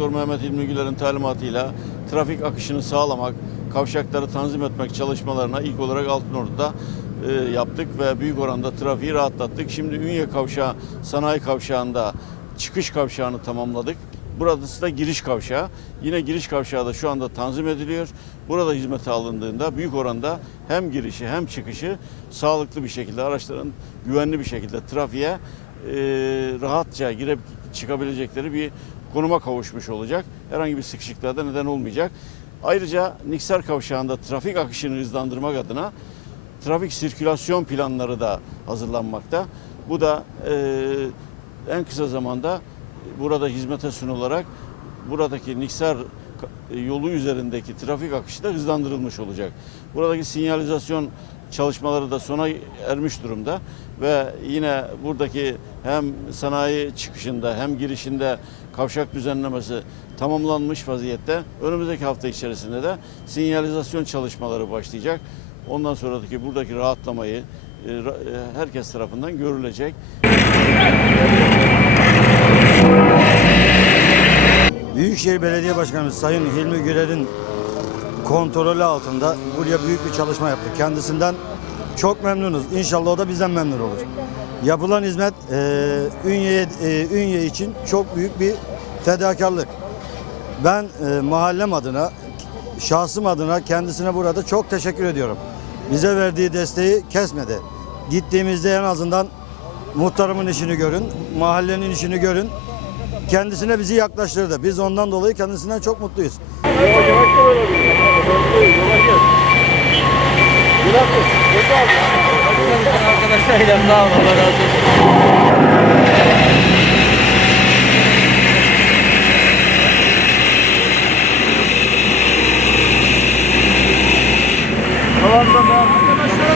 Doktor Mehmet İlmi Güler'in talimatıyla trafik akışını sağlamak, kavşakları tanzim etmek çalışmalarına ilk olarak Altınordu'da e, yaptık ve büyük oranda trafiği rahatlattık. Şimdi Ünye Kavşağı, Sanayi Kavşağı'nda çıkış kavşağını tamamladık. Burası da giriş kavşağı. Yine giriş kavşağı da şu anda tanzim ediliyor. Burada hizmete alındığında büyük oranda hem girişi hem çıkışı sağlıklı bir şekilde araçların güvenli bir şekilde trafiğe e, rahatça girip çıkabilecekleri bir konuma kavuşmuş olacak. Herhangi bir sıkışıklığa neden olmayacak. Ayrıca Niksar Kavşağı'nda trafik akışını hızlandırmak adına trafik sirkülasyon planları da hazırlanmakta. Bu da e, en kısa zamanda burada hizmete sunularak buradaki Niksar yolu üzerindeki trafik akışı da hızlandırılmış olacak. Buradaki sinyalizasyon çalışmaları da sona ermiş durumda ve yine buradaki hem sanayi çıkışında hem girişinde kavşak düzenlemesi tamamlanmış vaziyette. Önümüzdeki hafta içerisinde de sinyalizasyon çalışmaları başlayacak. Ondan sonraki buradaki rahatlamayı e, e, herkes tarafından görülecek. Büyükşehir Belediye Başkanımız Sayın Hilmi Güler'in kontrolü altında buraya büyük bir çalışma yaptık. Kendisinden çok memnunuz. İnşallah o da bizden memnun olur. Yapılan hizmet e, Ünye, e, Ünye için çok büyük bir fedakarlık. Ben e, mahallem adına, şahsım adına kendisine burada çok teşekkür ediyorum. Bize verdiği desteği kesmedi. Gittiğimizde en azından muhtarımın işini görün, mahallenin işini görün. Kendisine bizi yaklaştırdı. Biz ondan dolayı kendisinden çok mutluyuz. Arkadaşlarıyla sağ olun. Allah razı olsun.